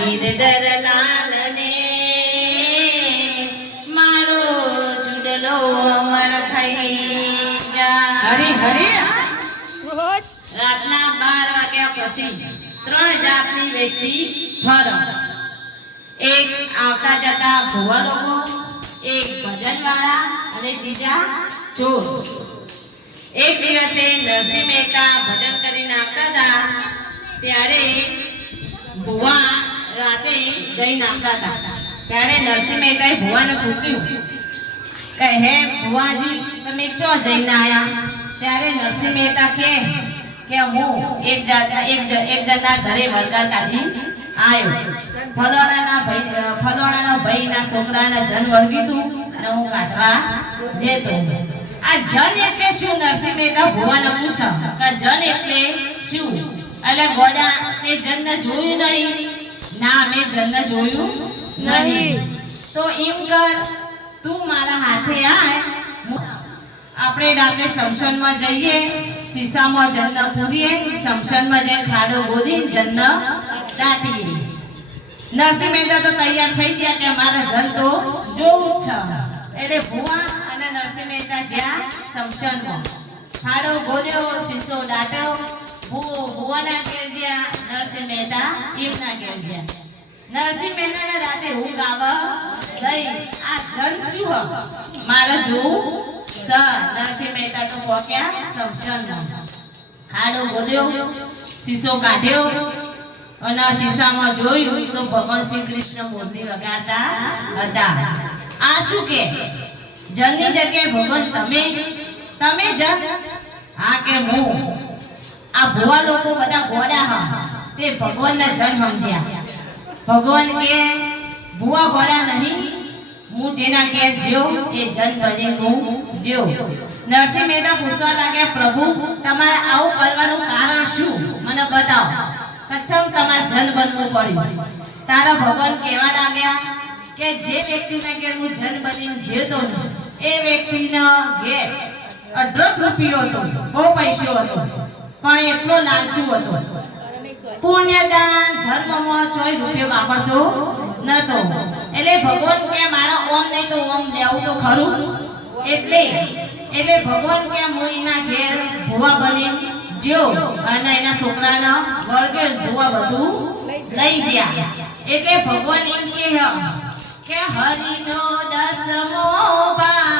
ગિરધર લાલને મારો ચૂડલો અમર થઈ જા. હરે હરી. રાતના બાર વાગ્યા પછી ત્રણ જાતની વ્યક્તિ ફરક એક આવતા જતા ભુવા લોકો એક ભજનવાળા અને બીજા ચોર. એક દિવસે નરસિંહ મહેતા ભજન કરીને આવતા હતા ત્યારે ભુવા રાતે જઈ નાખતા હતા. ત્યારે નરસિંહ મહેતાએ ભુવાને પૂછ્યું કે હે ભુવાજી, તમે ચો જઈને આવ્યા ત્યારે નરસિંહ મહેતા કે કે હું એક જાતના, એક એક જણના ઘરે વરગાર કાઢી આવ્યો ફલોડાના ભાઈ ફલોડાના ભાઈના છોકરાના જન વળગી તું અને હું કાઢવા જતો આ જન એટલે શું? નરસિંહ મહેતા ભુવાને પૂછા જન એટલે શું? એટલે ગોડા તે જનને જોયું નહીં. ના મેં જનને જોયું નહીં. તો એમ કર તું મારા હાથે આય. આપણે રાતે શમશાનમાં જઈએ સીસામાં જન્ન પૂરીએ શમશાનમાં જઈને ખાડો ગોદી જન્ન દાટીએ. નરસિંહ મહેતા તો તૈયાર થઈ ગયા કે મારા ધન તો જોવું છે. એટલે ભુવા અને નરસિંહ મહેતા ગયા શમશાનમાં. ખાડો ગોદ્યો શીશો દાટ્યો. ભૂ ભુવાના ઘેર ગયા, નરસિંહ મહેતા એમના ઘેર નરસિંહ મહેતાને રાતે હું આવે લઈ આ ધન શું હ મારે જોવું? નરસિંહ મહેતા તો પહોંચ્યા શમશાનમાં ખાડો ગોદ્યો, શીશો કાઢ્યો અને શીશામાં જોયું તો ભગવાન શ્રી કૃષ્ણ મૂર્તિ લગાડતા હતા. આ શું કે? જનની જગ્યાએ ભગવાન તમે? તમે જન? હા કે હું? આ ભુવા લોકો બધા ગોડા હા. તે ભગવાનના જન સમજ્યા ભગવાન કે, ભુવા ગોડા નહીં, હું જેના ઘેર જ્યો એ જન બની હું જ્યો નરસિંહ મહેતા પૂછવા લાગ્યા, પ્રભુ, તમારે આવું કરવાનું કારણ શું? મને બતાવો. કચ્છમ તમારે જન બનવું પડ્યું. તારા ભગવાન કહેવા લાગ્યા કે, જે વ્યક્તિના ઘેર હું જન બની જ્યોતો એ વ્યક્તિનો ઘેર અઢળક રૂપિયો હતો, બહુ પૈસો હતો. પણ એટલો લાલચુ હતો. પુણ્યદાન ધર્મમાં ચોય રૂપિયો વાપરતો નતો. એટલે ભગવાન કે મારા ઓમ નહીં તો ઓમ લેવું તો ખરું? એટલે એટલે ભગવાન કે મોઈના ઘેર ભૂવા બની જ્યો અને એના છોકરાના વર્ગે ભૂવા બધું લઈ ગયા. એટલે ભગવાન એમ કે હરિનો દસમો ભાગ